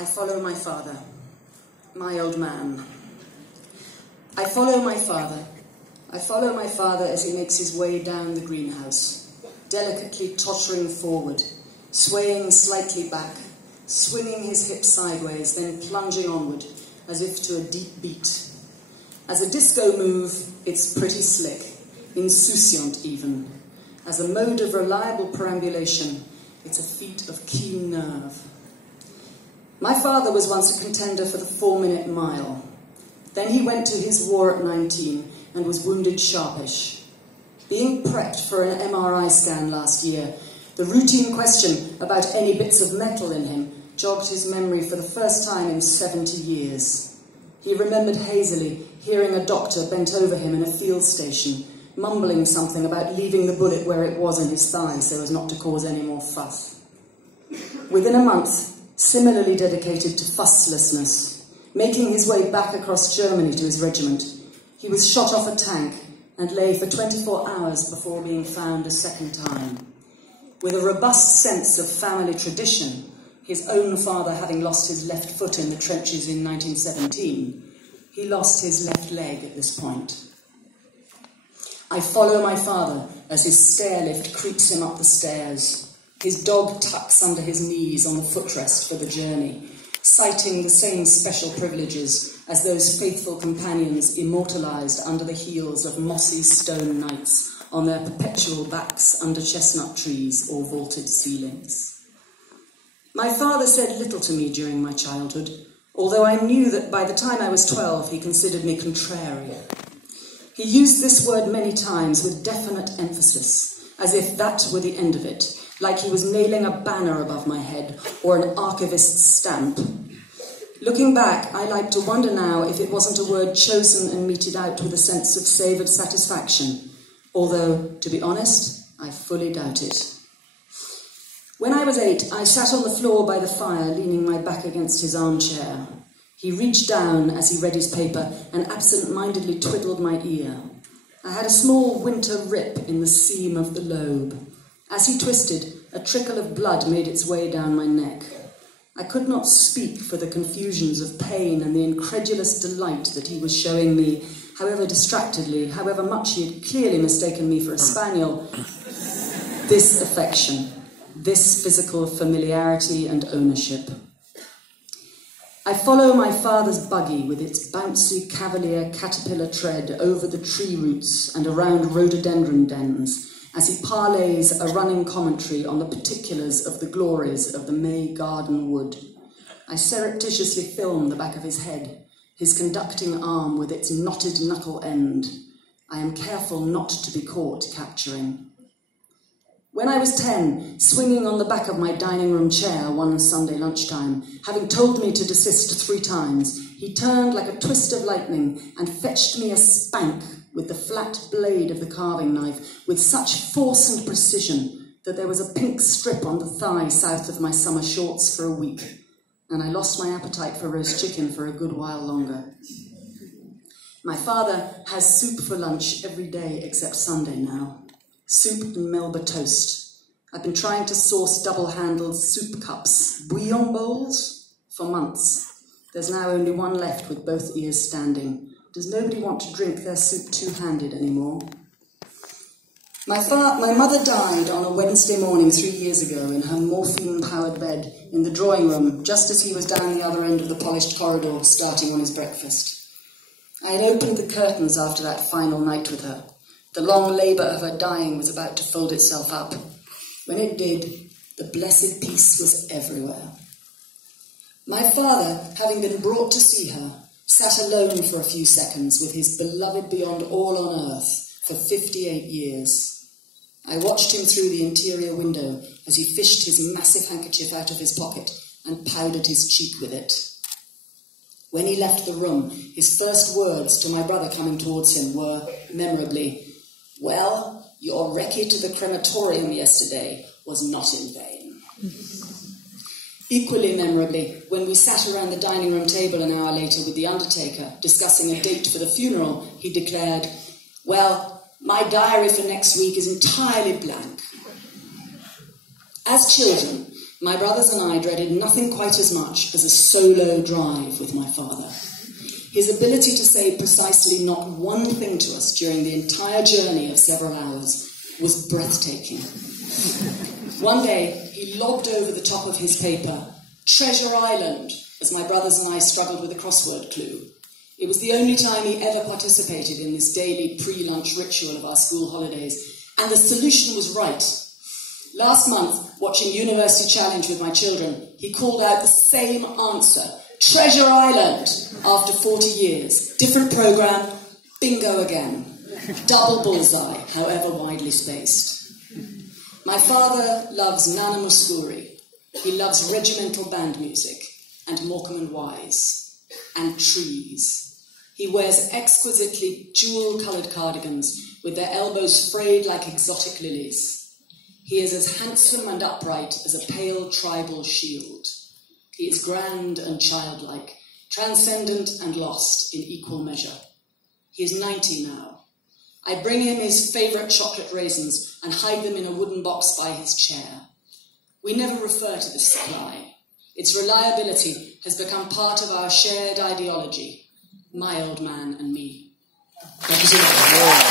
I follow my father, my old man. I follow my father. I follow my father as he makes his way down the greenhouse, delicately tottering forward, swaying slightly back, swinging his hips sideways, then plunging onward, as if to a deep beat. As a disco move, it's pretty slick, insouciant even. As a mode of reliable perambulation, it's a feat of keen nerve. My father was once a contender for the 4-minute mile. Then he went to his war at 19 and was wounded sharpish. Being prepped for an MRI scan last year, the routine question about any bits of metal in him jogged his memory for the first time in 70 years. He remembered hazily hearing a doctor bent over him in a field station, mumbling something about leaving the bullet where it was in his thigh so as not to cause any more fuss. Within a month, similarly dedicated to fusslessness, making his way back across Germany to his regiment, he was shot off a tank and lay for 24 hours before being found a second time. With a robust sense of family tradition, his own father having lost his left foot in the trenches in 1917, he lost his left leg at this point. I follow my father as his stair lift creeps him up the stairs. His dog tucks under his knees on the footrest for the journey, citing the same special privileges as those faithful companions immortalised under the heels of mossy stone knights on their perpetual backs under chestnut trees or vaulted ceilings. My father said little to me during my childhood, although I knew that by the time I was 12 he considered me contrary. He used this word many times with definite emphasis, as if that were the end of it, like he was nailing a banner above my head or an archivist's stamp. Looking back, I like to wonder now if it wasn't a word chosen and meted out with a sense of savoured satisfaction, although, to be honest, I fully doubt it. When I was 8, I sat on the floor by the fire, leaning my back against his armchair. He reached down as he read his paper and absent-mindedly twiddled my ear. I had a small winter rip in the seam of the lobe. As he twisted, a trickle of blood made its way down my neck. I could not speak for the confusions of pain and the incredulous delight that he was showing me, however distractedly, however much he had clearly mistaken me for a spaniel. This affection, this physical familiarity and ownership. I follow my father's buggy with its bouncy cavalier caterpillar tread over the tree roots and around rhododendron dens, as he parlays a running commentary on the particulars of the glories of the May garden wood. I surreptitiously film the back of his head, his conducting arm with its knotted knuckle end. I am careful not to be caught capturing. When I was 10, swinging on the back of my dining room chair one Sunday lunchtime, having told me to desist 3 times, he turned like a twist of lightning and fetched me a spank with the flat blade of the carving knife with such force and precision that there was a pink strip on the thigh south of my summer shorts for a week, and I lost my appetite for roast chicken for a good while longer. My father has soup for lunch every day except Sunday now. Soup and Melba toast. I've been trying to source double-handled soup cups, bouillon bowls, for months. There's now only one left with both ears standing. Does nobody want to drink their soup two-handed anymore? My mother died on a Wednesday morning 3 years ago in her morphine-powered bed in the drawing room, just as he was down the other end of the polished corridor starting on his breakfast. I had opened the curtains after that final night with her. The long labour of her dying was about to fold itself up. When it did, the blessed peace was everywhere. My father, having been brought to see her, sat alone for a few seconds with his beloved beyond all on earth for 58 years. I watched him through the interior window as he fished his massive handkerchief out of his pocket and powdered his cheek with it. When he left the room, his first words to my brother coming towards him were, memorably, "Well, your recce to the crematorium yesterday was not in vain." Equally memorably, when we sat around the dining room table an hour later with the undertaker, discussing a date for the funeral, he declared, "Well, my diary for next week is entirely blank." As children, My brothers and I dreaded nothing quite as much as a solo drive with my father. His ability to say precisely not one thing to us during the entire journey of several hours was breathtaking. One day, he lobbed over the top of his paper, "Treasure Island," as my brothers and I struggled with a crossword clue. It was the only time he ever participated in this daily pre-lunch ritual of our school holidays, and the solution was right. Last month, watching University Challenge with my children, he called out the same answer, "Treasure Island," after 40 years. Different programme, bingo again. Double bullseye, however widely spaced. My father loves Nana Mouskouri. He loves regimental band music and Morecambe and Wise and trees. He wears exquisitely jewel-coloured cardigans with their elbows frayed like exotic lilies. He is as handsome and upright as a pale tribal shield. He is grand and childlike, transcendent and lost in equal measure. He is 90 now. I bring him his favourite chocolate raisins and hide them in a wooden box by his chair. We never refer to this supply. Its reliability has become part of our shared ideology, my old man and me. Thank you so much.